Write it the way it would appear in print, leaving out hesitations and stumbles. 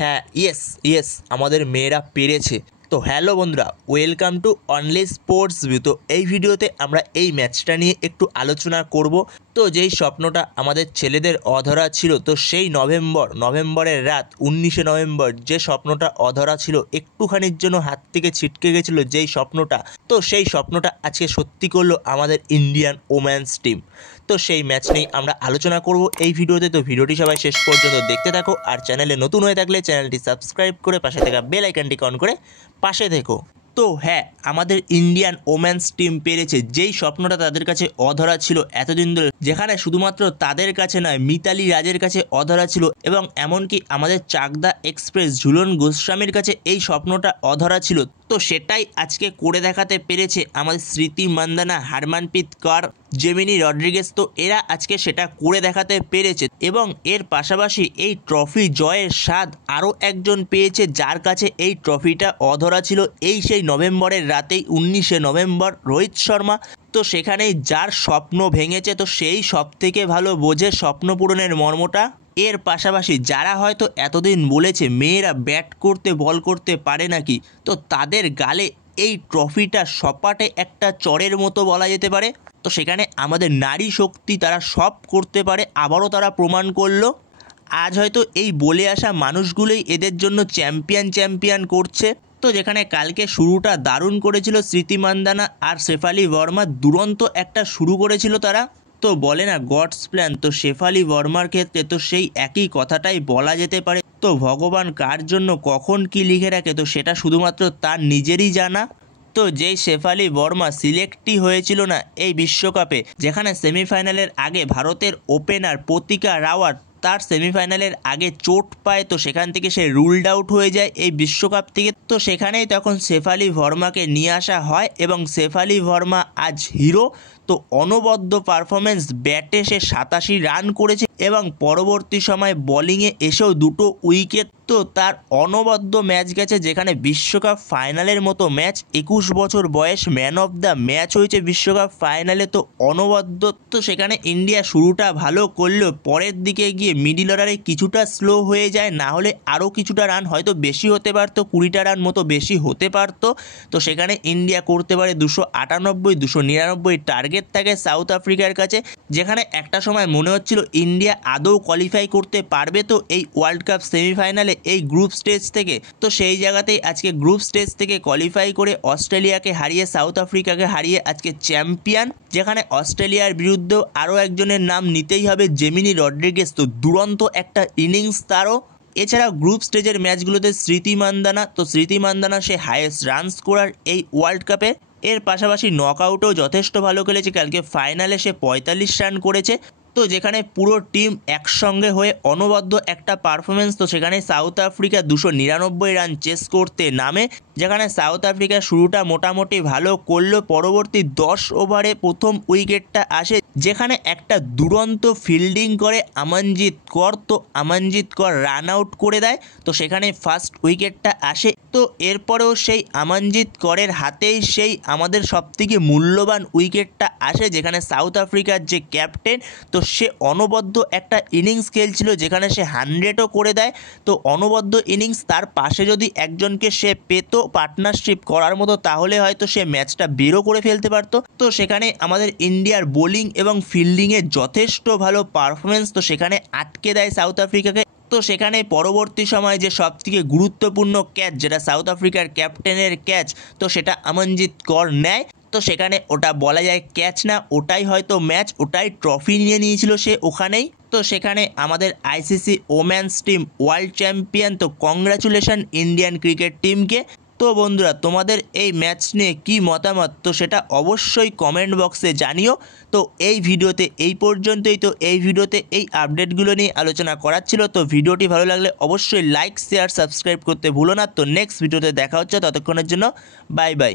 হ্যাঁ, yes yes, আমাদের মেয়েরা পেরেছে। তো হ্যালো বন্ধুরা, welcome to only sports view. তো এই ভিডিওতে আমরা এই ম্যাচটা নিয়ে একটু আলোচনা করব। তো যেই স্বপ্নটা আমাদের ছেলেদের অধরা ছিল, তো সেই নভেম্বরের রাত 19শে নভেম্বর যে স্বপ্নটা অধরা ছিল, একটুখানির জন্য হাত থেকে ছিটকে গেছিলো যেই স্বপ্নটা, তো সেই স্বপ্নটা আজকে সত্যি করলো আমাদের ইন্ডিয়ান ওমেন্স টিম। তো সেই ম্যাচ নিয়ে আমরা আলোচনা করব এই ভিডিওতে। তো ভিডিওটি সবাই শেষ পর্যন্ত দেখতে থাকো, আর চ্যানেলে নতুন হয়ে থাকলে চ্যানেলটি সাবস্ক্রাইব করে পাশে থাকা বেল আইকনটি অন করে পাশে থেকো। তো হ্যাঁ, আমাদের ইন্ডিয়ান ওমেন্স টিম পেরেছে যেই স্বপ্নটা তাদের কাছে অধরা ছিল এতদিন ধরে, যেখানে শুধুমাত্র তাদের কাছে নয়, মিতালি রাজের কাছে অধরা ছিল, এবং এমনকি আমাদের চাকদা এক্সপ্রেস ঝুলন গোস্বামীর কাছে এই স্বপ্নটা অধরা ছিল। তো সেটাই আজকে করে দেখাতে পেরেছে আমাদের স্মৃতি মান্দানা, হারমানপ্রীত কর, জেমিনি রড্রিগেজ। তো এরা আজকে সেটা করে দেখাতে পেরেছে, এবং এর পাশাপাশি এই ট্রফি জয়ের স্বাদ আরও একজন পেয়েছে যার কাছে এই ট্রফিটা অধরা ছিল, এই সেই নভেম্বরের রাতেই 19শে নভেম্বর, রোহিত শর্মা। তো সেখানেই যার স্বপ্ন ভেঙেছে, তো সেই সব থেকে ভালো বোঝে স্বপ্ন পূরণের মর্মটা। এর পাশাপাশি যারা হয়তো এতদিন বলেছে মেয়েরা ব্যাট করতে বল করতে পারে নাকি, তো তাদের গালে এই ট্রফিটা সপাটে একটা চড়ের মতো বলা যেতে পারে। তো সেখানে আমাদের নারী শক্তি, তারা সব করতে পারে, আবারও তারা প্রমাণ করলো। আজ হয়তো এই বলে আসা মানুষগুলোই এদের জন্য চ্যাম্পিয়ন করছে। তো যেখানে কালকে শুরুটা দারুণ করেছিল স্মৃতি মান্দানা আর শেফালি বর্মা, দুরন্ত একটা শুরু করেছিল তারা। তো বলে না গডস প্ল্যান, তো শেফালি বর্মার ক্ষেত্রে তো সেই একই কথাটাই বলা যেতে পারে। তো ভগবান কার জন্য কখন কি লিখে রাখে, তো সেটা শুধুমাত্র তার নিজেরই জানা। তো যেই শেফালি বর্মা সিলেক্টই হয়েছিল না এই বিশ্বকাপে, যেখানে সেমিফাইনালের আগে ভারতের ওপেনার প্রতিকা রাওয়াত তার সেমিফাইনালের আগে চোট পায়, তো সেখান থেকে সে রুলড আউট হয়ে যায় এই বিশ্বকাপ থেকে। তো সেখানেই তখন শেফালি বর্মাকে নিয়ে আসা হয়, এবং শেফালি বর্মা আজ হিরো। তো অনবদ্য পারফরমেন্স, ব্যাটে সে 87 রান করেছে, এবং পরবর্তী সময় বোলিংয়ে এসেও 2টো উইকেট। তো তার অনবদ্য ম্যাচ গেছে, যেখানে বিশ্বকাপ ফাইনালের মতো ম্যাচ, 21 বছর বয়স, ম্যান অফ দ্য ম্যাচ হয়েছে বিশ্বকাপ ফাইনালে। তো অনবদ্য। তো সেখানে ইন্ডিয়া শুরুটা ভালো করলেও পরের দিকে গিয়ে মিডিল অর্ডারে কিছুটা স্লো হয়ে যায়, না হলে আরও কিছুটা রান হয়তো বেশি হতে পারতো, 20টা রান মতো বেশি হতে পারতো। তো সেখানে ইন্ডিয়া করতে পারে 298, 299 টার্গেট থাকে সাউথ আফ্রিকার কাছে, যেখানে একটা সময় মনে হচ্ছিল ইন্ডিয়া আদৌ কোয়ালিফাই করতে পারবে তো এই ওয়ার্ল্ড কাপ সেমিফাইনালে এই গ্রুপ স্টেজ থেকে। তো সেই জায়গাতেই আজকে গ্রুপ স্টেজ থেকে কোয়ালিফাই করে অস্ট্রেলিয়াকে হারিয়ে, সাউথ আফ্রিকাকে হারিয়ে আজকে চ্যাম্পিয়ন, যেখানে অস্ট্রেলিয়ার বিরুদ্ধেও আরও একজনের নাম নিতেই হবে, জেমিনি রড্রিগেজ। তো দুরন্ত একটা ইনিংস তারও। এছাড়াও গ্রুপ স্টেজের ম্যাচগুলোতে স্মৃতি মান্দানা, তো স্মৃতি মান্দানা সে হাইয়েস্ট রান স্কোরার এই ওয়ার্ল্ড কাপে। এর পাশাপাশি নকআউটেও যথেষ্ট ভালো খেলেছে, কালকে ফাইনালে সে 45 রান করেছে। তো যেখানে পুরো টিম একসঙ্গে হয়ে অনবদ্য একটা পারফরমেন্স। তো সেখানে সাউথ আফ্রিকা 299 রান চেস করতে নামে, যেখানে সাউথ আফ্রিকা শুরুটা মোটামুটি ভালো করলো, পরবর্তী 10 ওভারে প্রথম উইকেটটা আসে, যেখানে একটা দুরন্ত ফিল্ডিং করে আমনজিৎ কর। তো আমনজিৎ কর রান আউট করে দেয়, তো সেখানে ফার্স্ট উইকেটটা আসে। তো এরপরেও সেই আমনজিৎ করের হাতেই সেই আমাদের সবথেকে মূল্যবান উইকেটটা আসে, যেখানে সাউথ আফ্রিকার যে ক্যাপ্টেন, তো সে অনবদ্য একটা ইনিংস খেলছিল, যেখানে সে 100ও করে দেয়। তো অনবদ্য ইনিংস, তার পাশে যদি একজনকে সে পেত পার্টনারশিপ করার মতো, তাহলে হয়তো সে ম্যাচটা বেরো করে ফেলতে পারতো। তো সেখানে আমাদের ইন্ডিয়ার বোলিং এবং ফিল্ডিংয়ে যথেষ্ট ভালো পারফরমেন্স, তো সেখানে আটকে দেয় সাউথ আফ্রিকাকে। তো সেখানে পরবর্তী সময় যে সবথেকে গুরুত্বপূর্ণ ক্যাচ, যেটা সাউথ আফ্রিকার ক্যাপ্টেনের ক্যাচ, তো সেটা আমনজিৎ কর নেয়। তো সেখানে ওটা বলা যায় ক্যাচ না, ওটাই হয়তো ম্যাচ, ওটাই ট্রফি নিয়ে নিয়েছিল সে ওখানেই। তো সেখানে আমাদের ICC women's team world champion. তো কংগ্রাচুলেশন ইন্ডিয়ান ক্রিকেট টিমকে। তো বন্ধুরা, তোমাদের এই ম্যাচ নিয়ে কী মতামত, তো সেটা অবশ্যই কমেন্ট বক্সে জানিও। তো এই ভিডিওতে এই পর্যন্তই। তো এই ভিডিওতে এই আপডেটগুলো নিয়ে আলোচনা করার ছিল। তো ভিডিওটি ভালো লাগলে অবশ্যই লাইক, শেয়ার, সাবস্ক্রাইব করতে ভুলো না। তো নেক্সট ভিডিওতে দেখা হচ্ছে, ততক্ষণের জন্য বাই বাই।